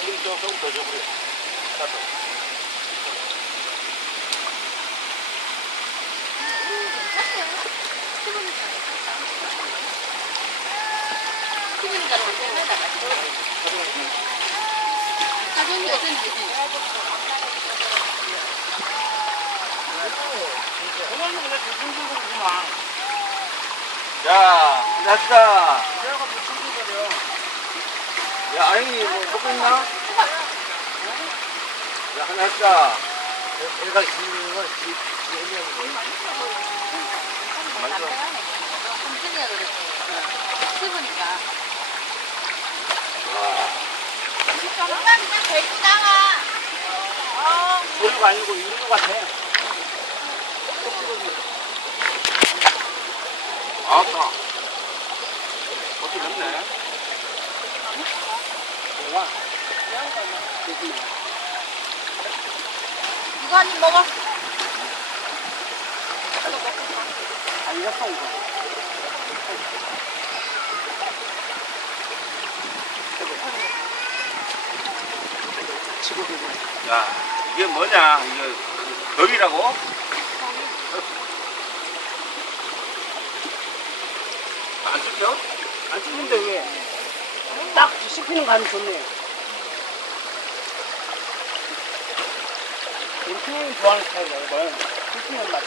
지금 조금 더 줘버려. 사전이 어쩐지. 자, 나시다. 야, 아니, 뭐, 먹고 있나? 야, 하나 했다. 얘가 지는 건 맞아. 삼촌이가 그랬어. 씹으니까. 엄마 그냥 데리고 나와. 소리가 아니고 이런 거 같아. 아까. 어떻게 됐네? 이거 한 입 먹어. 안 익었어, 이거. 야, 이게 뭐냐? 이게 덕이라고? 안 씹혀? 안 씹는데 왜? 딱 씹히는 감이 좋네. 우리 큰형이 좋아하는 스타일이야, 이건. 씹히는 맛이.